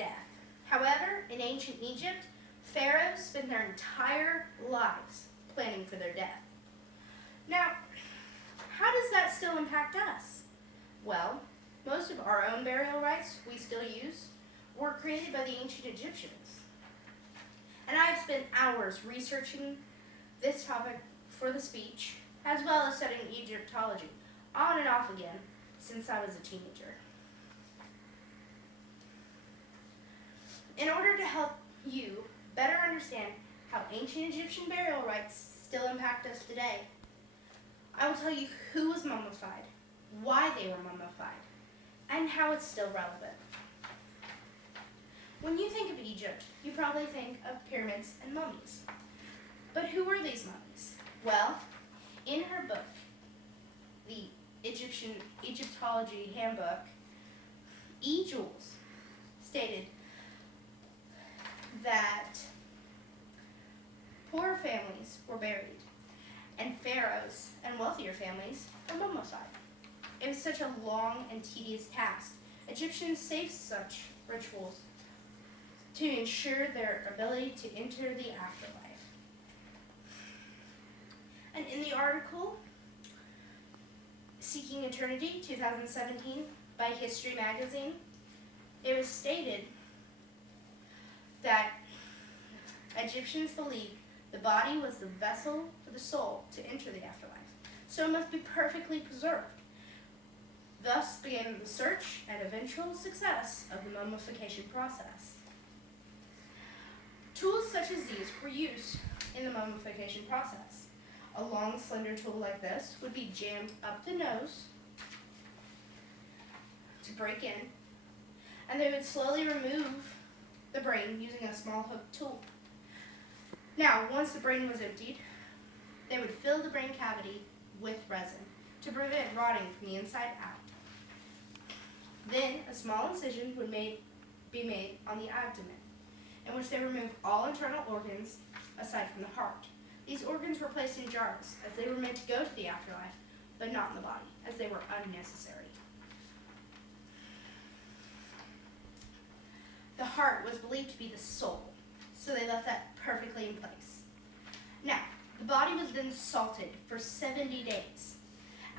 death. However, in ancient Egypt, pharaohs spent their entire lives planning for their death. Now, how does that still impact us? Well, most of our own burial rites we still use were created by the ancient Egyptians. And I've spent hours researching this topic for the speech, as well as studying Egyptology, on and off again, since I was a teenager. In order to help you better understand how ancient Egyptian burial rites still impact us today, I will tell you who was mummified, why they were mummified, and how it's still relevant. When you think of Egypt, you probably think of pyramids and mummies. But who were these mummies? Well, in her book, the Egyptian Egyptology Handbook, E. Jules stated that poor families were buried, and pharaohs and wealthier families were mummified. It was such a long and tedious task. Egyptians saved such rituals to ensure their ability to enter the afterlife. And in the article, Seeking Eternity, 2017, by History Magazine, it was stated that Egyptians believed the body was the vessel for the soul to enter the afterlife, so it must be perfectly preserved. Thus began the search and eventual success of the mummification process. Tools such as these were used in the mummification process. A long, slender tool like this would be jammed up the nose to break in, and they would slowly remove the brain using a small hooked tool. Now, once the brain was emptied, they would fill the brain cavity with resin to prevent rotting from the inside out. Then, a small incision would be made on the abdomen, in which they removed all internal organs aside from the heart. These organs were placed in jars, as they were meant to go to the afterlife, but not in the body, as they were unnecessary. The heart was believed to be the soul, so they left that perfectly in place. Now, the body was then salted for 70 days.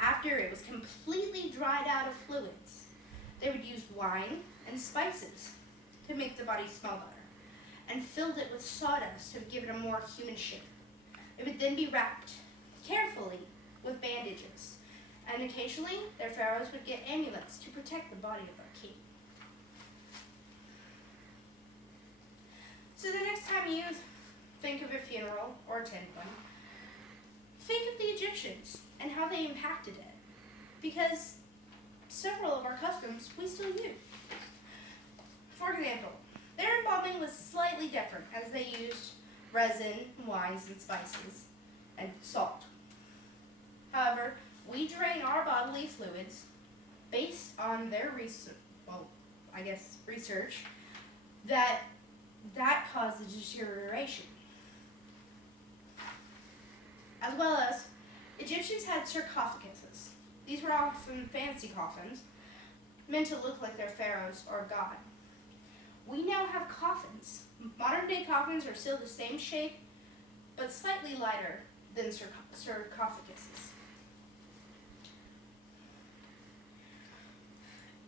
After it was completely dried out of fluids, they would use wine and spices to make the body smell better, and filled it with sawdust to give it a more human shape. It would then be wrapped carefully with bandages, and occasionally their pharaohs would get amulets to protect the body of their king. So the next time you think of a funeral or attend one, think of the Egyptians and how they impacted it, because several of our customs we still use. For example, their embalming was slightly different, as they used resin, wines, and spices, and salt. However, we drain our bodily fluids based on their research that causes deterioration. As well as, Egyptians had sarcophaguses. These were often fancy coffins, meant to look like their pharaohs or god. We now have coffins. Modern day coffins are still the same shape, but slightly lighter than sarcophaguses.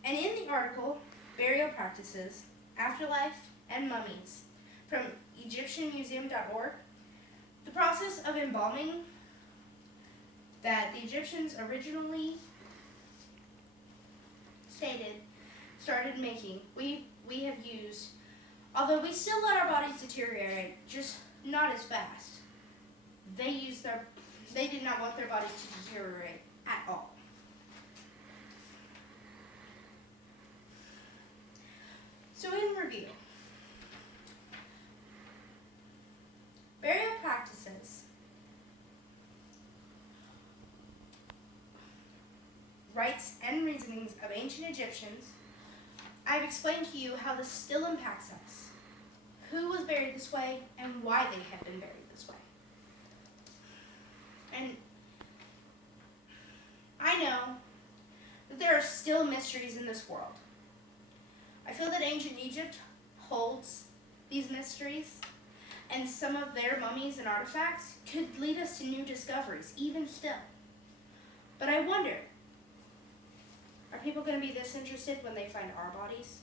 And in the article, Burial Practices, Afterlife, and Mummies, from EgyptianMuseum.org, the process of embalming that the Egyptians originally started making, we have used, although we still let our bodies deteriorate, just not as fast. They did not want their bodies to deteriorate at all. So in review, burial practices rites and reasonings of ancient Egyptians, I've explained to you how this still impacts us, who was buried this way, and why they have been buried this way. And I know that there are still mysteries in this world. I feel that ancient Egypt holds these mysteries, and some of their mummies and artifacts could lead us to new discoveries, even still. But I wonder, are people going to be this interested when they find our bodies?